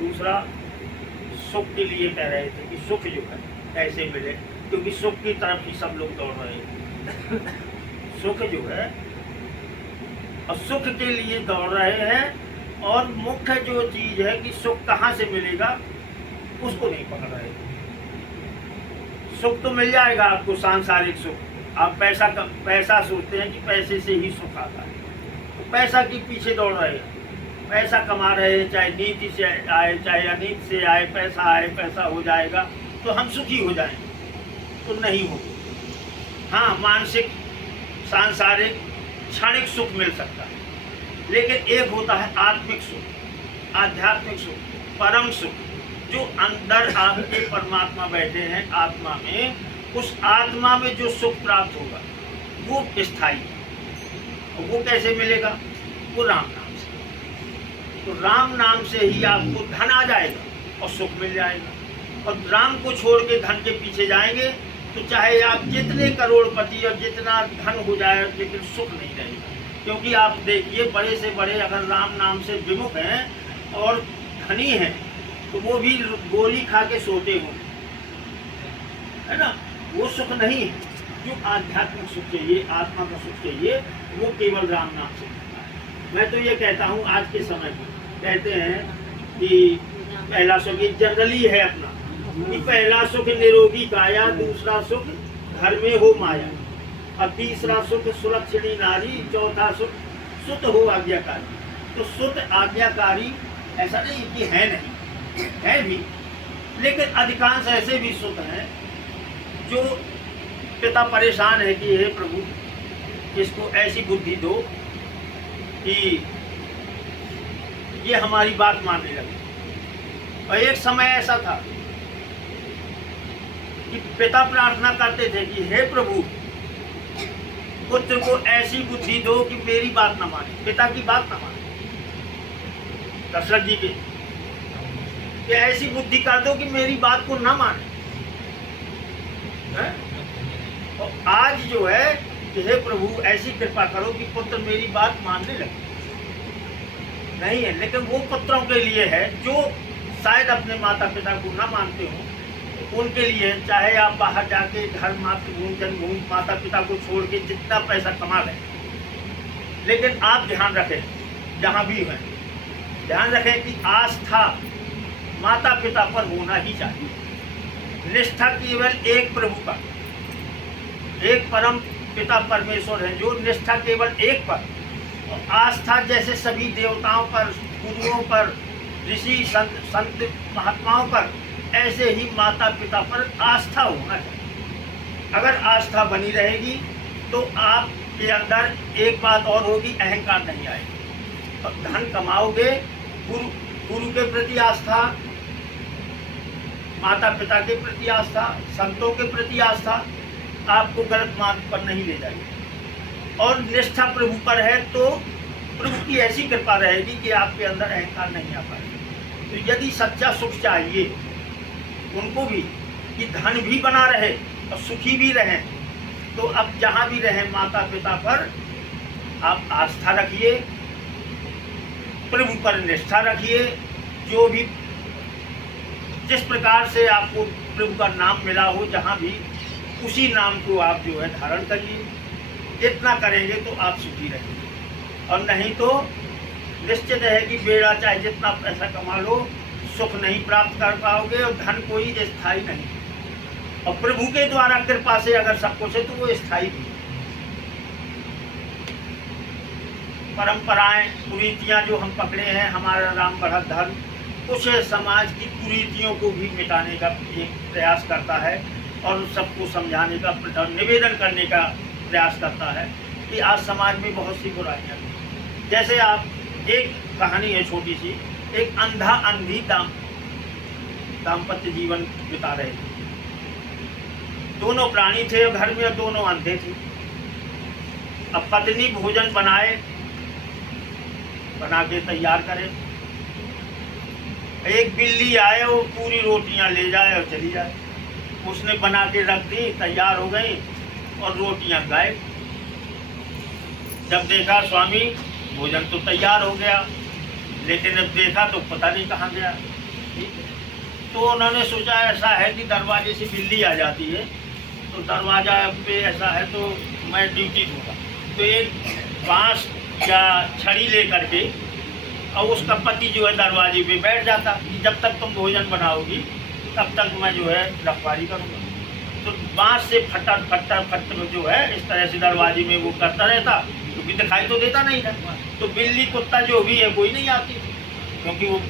दूसरा सुख के लिए कह रहे थे कि सुख जो है कैसे मिले, क्योंकि सुख की तरफ ही सब लोग दौड़ रहे हैं। सुख जो है और सुख के लिए दौड़ रहे हैं, और मुख्य जो चीज है कि सुख कहाँ से मिलेगा उसको नहीं पकड़ रहे। सुख तो मिल जाएगा आपको, सांसारिक सुख। आप पैसा सोचते हैं कि पैसे से ही सुख आता है, तो पैसा के पीछे दौड़ रहे हैं, पैसा कमा रहे हैं, चाहे नीति से आए चाहे अनीति से आए, पैसा आए, पैसा हो जाएगा तो हम सुखी हो जाएंगे, तो नहीं हो। हाँ, मानसिक सांसारिक क्षणिक सुख मिल सकता है, लेकिन एक होता है आत्मिक सुख, आध्यात्मिक सुख, परम सुख, जो अंदर आपके परमात्मा बैठे हैं आत्मा में, उस आत्मा में जो सुख प्राप्त होगा वो स्थायी है। वो कैसे मिलेगा? वो राम नाम से। तो राम नाम से ही आपको धन आ जाएगा और सुख मिल जाएगा। और राम को छोड़ के धन के पीछे जाएंगे तो चाहे आप जितने करोड़पति और जितना धन हो जाए, लेकिन सुख नहीं रहेगा। क्योंकि आप देखिए, बड़े से बड़े अगर राम नाम से विमुख हैं और धनी हैं तो वो भी गोली खा के सोते हों, है ना। वो सुख नहीं है। जो आध्यात्मिक सुख चाहिए, आत्मा का सुख चाहिए, वो केवल राम नाम से मिलता है। मैं तो ये कहता हूँ, आज के समय में कहते हैं कि पहला सुख जनरली है अपना, कि पहला सुख निरोगी काया, दूसरा सुख घर में हो माया, और तीसरा सुख सुरक्षिणी नारी, चौथा सुख सुत हो आज्ञाकारी। तो सुत आज्ञाकारी ऐसा नहीं कि है नहीं, है भी, लेकिन अधिकांश ऐसे भी सुत हैं जो पिता परेशान है कि हे प्रभु इसको ऐसी बुद्धि दो कि ये हमारी बात मानने लगे। और एक समय ऐसा था कि पिता प्रार्थना करते थे कि हे प्रभु पुत्र को ऐसी बुद्धि दो कि मेरी बात ना माने, पिता की बात ना माने, दशरथ जी के, कि ऐसी बुद्धि कर दो कि मेरी बात को ना माने। और आज जो है कि हे प्रभु ऐसी कृपा करो कि पुत्र मेरी बात मानने लगे। नहीं है, लेकिन वो पुत्रों के लिए है जो शायद अपने माता पिता को ना मानते हो, उनके लिए चाहे आप बाहर जाके घर मातृभूमि जन्मभूमि माता पिता को छोड़ के जितना पैसा कमा लें, लेकिन आप ध्यान रखें, जहाँ भी हैं ध्यान रखें कि आस्था माता पिता पर होना ही चाहिए। निष्ठा केवल एक प्रभु का, एक परम पिता परमेश्वर है, जो निष्ठा केवल एक पर, और आस्था जैसे सभी देवताओं पर, गुरुओं पर, ऋषि संत महात्माओं पर, ऐसे ही माता पिता पर आस्था होना चाहिए। अगर आस्था बनी रहेगी तो आपके अंदर एक बात और होगी, अहंकार नहीं आएगी। और धन कमाओगे, गुरु के प्रति आस्था, माता पिता के प्रति आस्था, संतों के प्रति आस्था आपको गलत मार्ग पर नहीं ले जाएगी। और निष्ठा प्रभु पर है तो प्रभु की ऐसी कृपा रहेगी कि आपके अंदर अहंकार नहीं आ पाएगा। तो यदि सच्चा सुख चाहिए उनको भी, कि धन भी बना रहे और सुखी भी रहें, तो अब जहाँ भी रहें माता पिता पर आप आस्था रखिए, प्रभु पर निष्ठा रखिए। जो भी जिस प्रकार से आपको प्रभु का नाम मिला हो, जहाँ भी उसी नाम को आप जो है धारण करिए। इतना करेंगे तो आप सुखी रहेंगे, और नहीं तो निश्चित है कि बेड़ा चाहे जितना पैसा कमा लो, सुख नहीं प्राप्त कर पाओगे, और धन कोई स्थायी नहीं। और प्रभु के द्वारा कृपा से अगर सब कुछ है तो वो स्थायी भी है। परंपराएं, कुरीतियां जो हम पकड़े हैं, हमारा राम बढ़त धर्म कुछ समाज की कुरीतियों को भी मिटाने का एक प्रयास करता है, और सबको समझाने का, निवेदन करने का प्रयास करता है कि आज समाज में बहुत सी बुराइयां हैं। जैसे आप, एक कहानी है छोटी सी, एक अंधा अंधी दाम्पत्य जीवन बिता रहे थे। दोनों प्राणी थे घर में, और दोनों अंधे थे। अब पत्नी भोजन बना के तैयार करे, एक बिल्ली आए और पूरी रोटियां ले जाए और चली जाए। उसने बना के रख दी, तैयार हो गई, और रोटियां गायब। जब देखा स्वामी भोजन तो तैयार हो गया, लेकिन जब देखा तो पता नहीं कहाँ गया। ठीक है। तो उन्होंने सोचा ऐसा है कि दरवाजे से बिल्ली आ जाती है, तो दरवाजा पे ऐसा है तो मैं ड्यूटी दूंगा। तो एक बांस या छड़ी ले करके और उसका पति जो है दरवाजे पे बैठ जाता कि जब तक तुम भोजन बनाओगी तब तक मैं जो है रखवाली करूँगा। तो बांस से फटर फटर फटर जो है इस तरह से दरवाजे में वो करता रहता, क्योंकि दिखाई तो देता नहीं था। तो बिल्ली कुत्ता जो भी है कोई नहीं आती थी, क्योंकि वो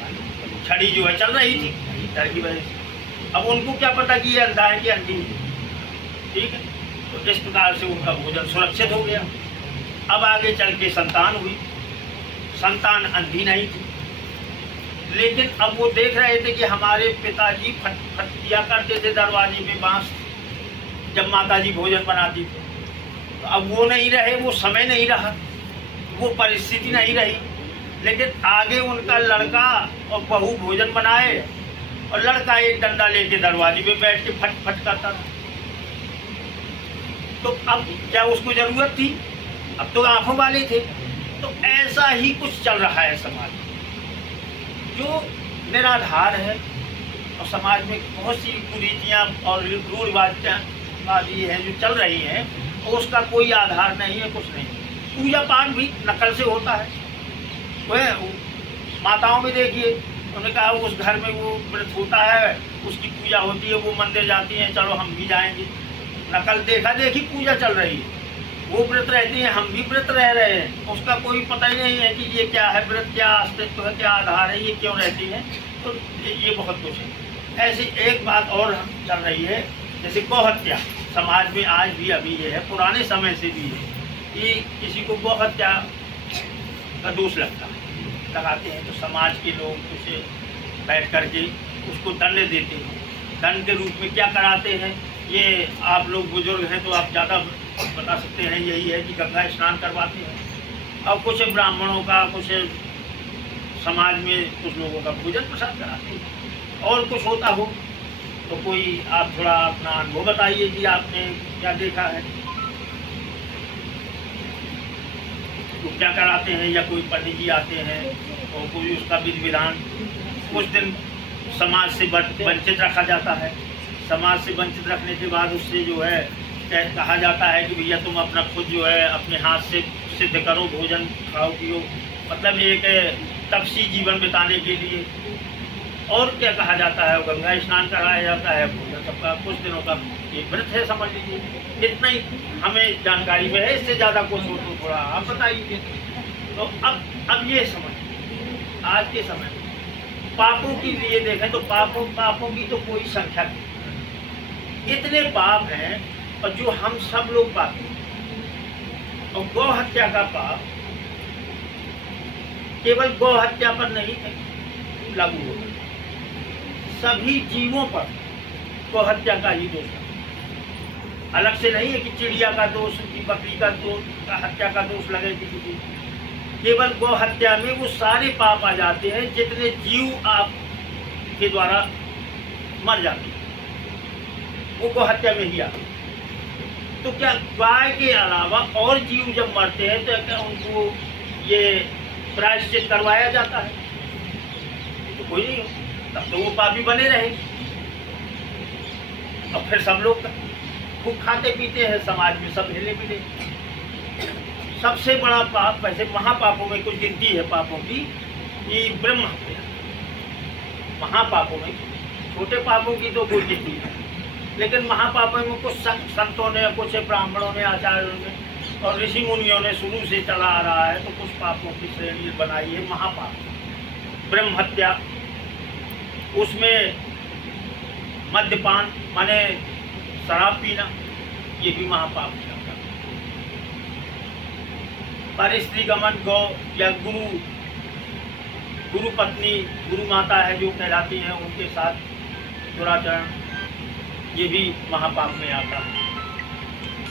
छड़ी जो है चल रही थी डर की वजह से। अब उनको क्या पता कि ये अंधा है कि अंधी है, ठीक है। तो इस प्रकार से उनका भोजन सुरक्षित हो गया। अब आगे चल के संतान हुई। संतान अंधी नहीं थी, लेकिन अब वो देख रहे थे कि हमारे पिताजी फट फट किया करते थे दरवाजे में बांस जब माताजी भोजन बनाती थी। तो अब वो नहीं रहे, वो समय नहीं रहा, वो परिस्थिति नहीं रही। लेकिन आगे उनका लड़का और बहू भोजन बनाए और लड़का एक डंडा लेके दरवाजे पे बैठ के फट फट करता था। तो अब क्या उसको जरूरत थी? अब तो आंखों वाले थे। तो ऐसा ही कुछ चल रहा है समाज में, जो निराधार है। और समाज में बहुत सी कुरीतियाँ और रूढ़िवादी हैं जो चल रही हैं, और उसका कोई आधार नहीं है, कुछ नहीं। पूजा पाठ भी नकल से होता है। वह माताओं में देखिए, उन्होंने कहा उस घर में वो व्रत होता है, उसकी पूजा होती है, वो मंदिर जाती हैं, चलो हम भी जाएंगे। नकल देखा देखी पूजा चल रही है, वो व्रत रहती हैं, हम भी व्रत रह रहे हैं। उसका कोई पता ही नहीं है कि ये क्या है व्रत, क्या अस्तित्व है, क्या आधार है, ये क्यों रहती है। तो ये बहुत कुछ है। ऐसी एक बात और चल रही है, जैसे गौहत्या समाज में आज भी अभी ये है, पुराने समय से भी है कि किसी को गौहत्या का दोष लगाते हैं, तो समाज के लोग उसे बैठ करके उसको दंड देते हैं। दंड के रूप में क्या कराते हैं, ये आप लोग बुजुर्ग हैं तो आप ज़्यादा बता सकते हैं। यही है कि गंगा स्नान करवाते हैं, और कुछ ब्राह्मणों का, कुछ समाज में कुछ लोगों का भोजन प्रसाद कराते हैं। और कुछ होता हो तो कोई आप थोड़ा अपना अनुभव बताइए कि आपने क्या देखा है। तो क्या कराते हैं, या कोई पंडित जी आते हैं और कोई उसका विधि विधान कुछ दिन समाज से वंचित रखा जाता है। समाज से वंचित रखने के बाद उससे जो है कहा जाता है कि भैया तुम अपना खुद जो है अपने हाथ से सिद्ध करो, भोजन खाओ पियो, मतलब एक तपसी जीवन बिताने के लिए। और क्या कहा जाता है, गंगा स्नान कराया जाता है, भोजन सबका कुछ दिनों का ये व्रत है, समझ लीजिए। इतना ही हमें जानकारी में है, इससे ज़्यादा कुछ हो तो थोड़ा आप बताइए। तो अब ये समझ आज के समय में पापों के लिए देखें तो पापों की तो कोई संख्या नहीं, इतने पाप हैं। और जो हम सब लोग पापी हैं। और गौ हत्या का पाप केवल गौ हत्या पर नहीं लागू होता, सभी जीवों पर गौ हत्या का ही दोष है। अलग से नहीं है कि चिड़िया का दोष, कि बकरी का दोष, का हत्या का दोष लगे किसी की। केवल गौ हत्या में वो सारे पाप आ जाते हैं जितने जीव आप के द्वारा मर जाते हैं, वो गौ हत्या में ही आते हैं। तो क्या गाय के अलावा और जीव जब मरते हैं तो क्या उनको ये प्रायश्चित करवाया जाता है? तो कोई नहीं हो, तब तो वो पापी बने रहे। और फिर सब लोग खूब खाते पीते हैं, समाज में सब हिले मिले। सबसे बड़ा पाप, वैसे महापापों में कुछ गिनती है पापों की, कि ब्रह्म हत्या। महापापों में छोटे पापों की तो कोई गिनती है, लेकिन महापापों में कुछ संतों ने, कुछ ब्राह्मणों ने, आचार्यों ने और ऋषि मुनियों ने शुरू से चला आ रहा है, तो कुछ पापों की श्रेणी बनाई है महापाप। ब्रह्म हत्या, उसमें मद्यपान माने शराब पीना, ये भी महापाप है। परस्त्री गमन, गौ या गुरु पत्नी, गुरु माता है जो कहलाती हैं, उनके साथ दुराचरण, ये भी महापाप में आता है।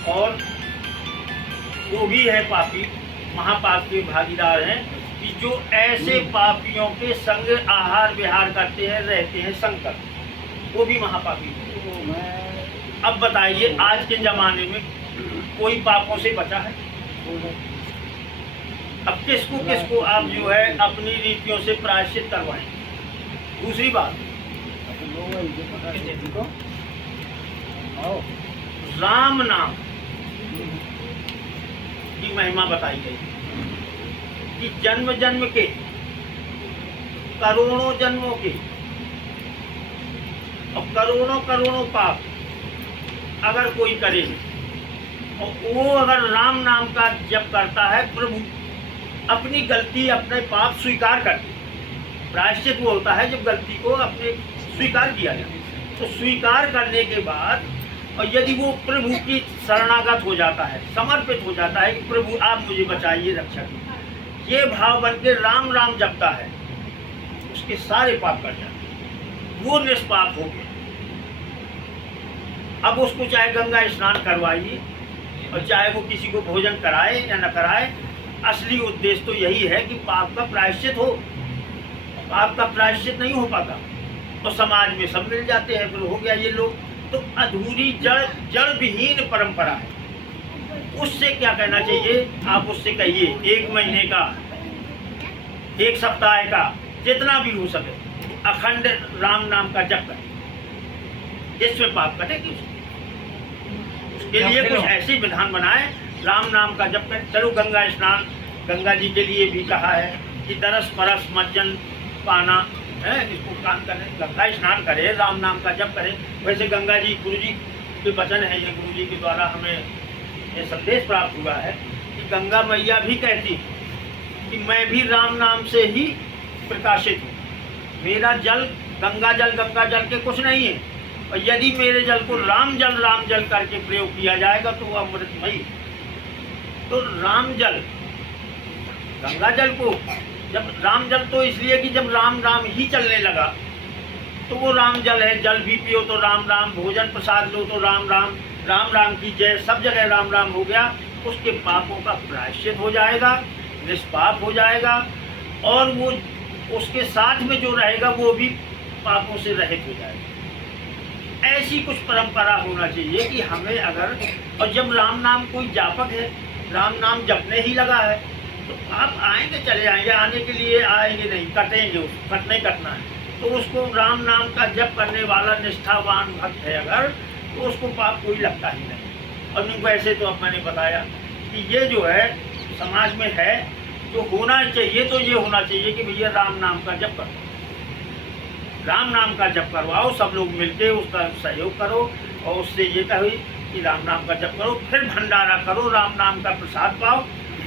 और वो भी है पापी, महापाप के भागीदार हैं कि जो ऐसे पापियों के संग आहार विहार करते हैं, रहते हैं, संग करते हैं, वो भी महापापी है। अब बताइए, आज के ज़माने में कोई पापों से बचा है? अब किसको आप जो है अपनी रीतियों से प्रायश्चित करवाएं। दूसरी बात, राम नाम की महिमा बताई गई कि जन्म जन्म के, करोड़ों जन्मों के और करोड़ों करोड़ों पाप अगर कोई करे और वो अगर राम नाम का जप करता है, प्रभु अपनी गलती अपने पाप स्वीकार करते। प्रायश्चित वो होता है जब गलती को अपने स्वीकार किया जाए। तो स्वीकार करने के बाद और यदि वो प्रभु की शरणागत हो जाता है, समर्पित हो जाता है कि प्रभु आप मुझे बचाइए, रक्षा कीजिए, ये भाव बन के राम राम जपता है, उसके सारे पाप कट जाते हैं, वो निष्पाप हो गया। अब उसको चाहे गंगा स्नान करवाइए और चाहे वो किसी को भोजन कराए या न कराए, असली उद्देश्य तो यही है कि पाप का प्रायश्चित हो। पाप का प्रायश्चित नहीं हो पाता और समाज में सब मिल जाते हैं, फिर हो गया ये लोग। तो अधूरी जड़ विहीन परंपरा है। उससे क्या कहना चाहिए, आप उससे कहिए 1 महीने का, 1 सप्ताह का, जितना भी हो सके अखंड राम नाम का जप करें, इसमें पाप कटेगी। उसके लिए कुछ ऐसी विधान बनाए, राम नाम का जप करें। चलो गंगा स्नान, गंगा जी के लिए भी कहा है कि दरस परस मज्जन पाना है, इसको काम करें, गंगा स्नान करें, राम नाम का जप करें। वैसे गंगा जी गुरु जी के वचन है, ये गुरु जी के द्वारा हमें ये संदेश प्राप्त हुआ है कि गंगा मैया भी कहती कि मैं भी राम नाम से ही प्रकाशित हूँ, मेरा जल गंगा जल के कुछ नहीं है, और यदि मेरे जल को राम जल करके प्रयोग किया जाएगा तो वह अमृतमयी। तो राम जल, गंगा जल को जब राम जल, तो इसलिए कि जब राम राम ही चलने लगा तो वो राम जल है। जल भी पियो तो राम राम, भोजन प्रसाद लो तो राम राम, राम राम की जय, सब जगह राम राम हो गया। उसके पापों का प्रायश्चित हो जाएगा, निष्पाप हो जाएगा, और वो उसके साथ में जो रहेगा वो भी पापों से रहित हो जाएगा। ऐसी कुछ परंपरा होना चाहिए कि हमें अगर, और जब राम नाम कोई जापक है, राम नाम जपने ही लगा है, तो आप आएंगे चले आएंगे, आने के लिए आएंगे नहीं, कटेंगे, उसको कटना ही कटना है। तो उसको राम नाम का जप करने वाला निष्ठावान भक्त है अगर, तो उसको पाप कोई लगता ही नहीं। और वैसे तो अब मैंने बताया कि ये जो है समाज में है, जो होना चाहिए तो ये होना चाहिए कि भैया राम नाम का जप करो, राम नाम का जप करवाओ, सब लोग मिलके उसका सहयोग करो, और उससे ये कहो कि राम नाम का जप करो, फिर भंडारा करो, राम नाम का प्रसाद पाओ,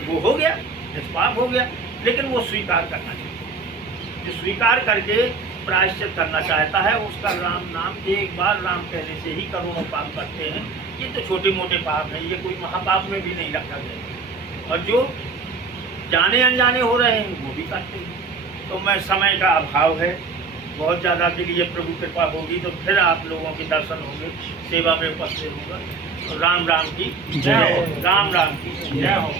वो हो गया, निष्पाप हो गया। लेकिन वो स्वीकार करना चाहिए, जो स्वीकार करके प्रायश्चित करना चाहता है उसका राम नाम, एक बार राम कहने से ही करोड़ों पाप करते हैं। ये तो छोटे मोटे पाप हैं, ये कोई महापाप में भी नहीं रखा गया, और जो जाने अनजाने हो रहे हैं वो भी करते हैं। तो मैं, समय का अभाव है बहुत ज़्यादा, के लिए प्रभु कृपा होगी तो फिर आप लोगों के दर्शन होंगे, सेवा में उपस्थित होगा। तो राम राम की जय हो, राम राम की जय हो।